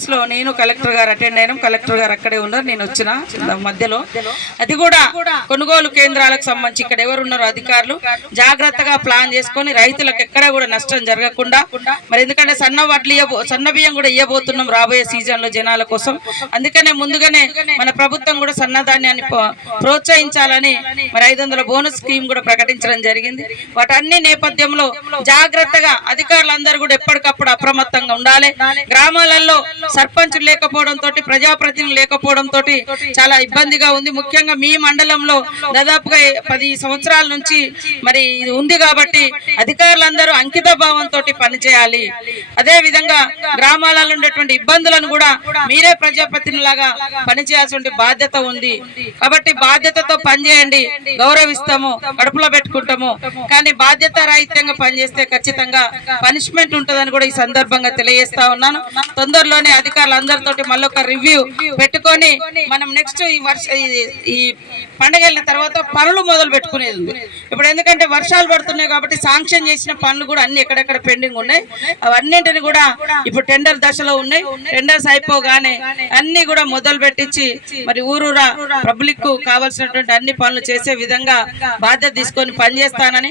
ఆఫీస్లో నేను కలెక్టర్ గారు అటెండ్ అయినాం. కలెక్టర్ గారు అక్కడే ఉన్నారు, నేను వచ్చిన మధ్యలో. అది కూడా కొనుగోలు కేంద్రాలకు సంబంధించి ఇక్కడ ఎవరు ఉన్నారో అధికారులు జాగ్రత్తగా ప్లాన్ చేసుకొని రైతులకు ఎక్కడా కూడా నష్టం జరగకుండా, మరి ఎందుకంటే సన్న బియ్యం కూడా ఇవ్వబోతున్నాం రాబోయే సీజన్ లో జనాల కోసం. అందుకనే ముందుగానే మన ప్రభుత్వం కూడా సన్నధాన్యాన్ని ప్రోత్సహించాలని మరి 500 బోనస్ స్కీమ్ కూడా ప్రకటించడం జరిగింది. వాటన్ని నేపథ్యంలో జాగ్రత్తగా అధికారులందరూ కూడా ఎప్పటికప్పుడు అప్రమత్తంగా ఉండాలి. గ్రామాలలో సర్పంచులు లేకపోవడంతో, ప్రజాప్రతినిధులు లేకపోవడంతో చాలా ఇబ్బందిగా ఉంది. ముఖ్యంగా మీ మండలంలో దాదాపుగా 10 సంవత్సరాల నుంచి మరి ఇది ఉంది కాబట్టి అధికారులందరూ అంకిత భావంతో పనిచేయాలి. అదే విధంగా గ్రామాలలో ఉండేటువంటి ఇబ్బందులను కూడా మీరే ప్రజాప్రతినిధులాగా పనిచేయాల్సిన బాధ్యత ఉంది. కాబట్టి బాధ్యతతో పనిచేయండి, గౌరవిస్తాము, కడుపులో పెట్టుకుంటాము. కానీ బాధ్యత రాహిత్యంగా పనిచేస్తే ఖచ్చితంగా పనిష్మెంట్ ఉంటుందని కూడా ఈ సందర్భంగా తెలియజేస్తా ఉన్నాను. తొందరలోనే అధికారులందరితో మళ్ళొక రివ్యూ పెట్టుకొని మనం నెక్స్ట్ ఈ పండుగ వెళ్ళిన తర్వాత పనులు మొదలు పెట్టుకునేది ఉంది. ఇప్పుడు ఎందుకంటే వర్షాలు పడుతున్నాయి కాబట్టి శాంక్షన్ చేసిన పనులు కూడా అన్ని ఎక్కడెక్కడ పెండింగ్ ఉన్నాయి. అవన్నింటిని కూడా ఇప్పుడు టెండర్ దశలో ఉన్నాయి. టెండర్స్ అయిపోగానే అన్ని కూడా మొదలు పెట్టించి మరి ఊరూరా పబ్లిక్ కు కావాల్సినటువంటి అన్ని పనులు చేసే విధంగా బాధ్యత తీసుకొని పనిచేస్తానని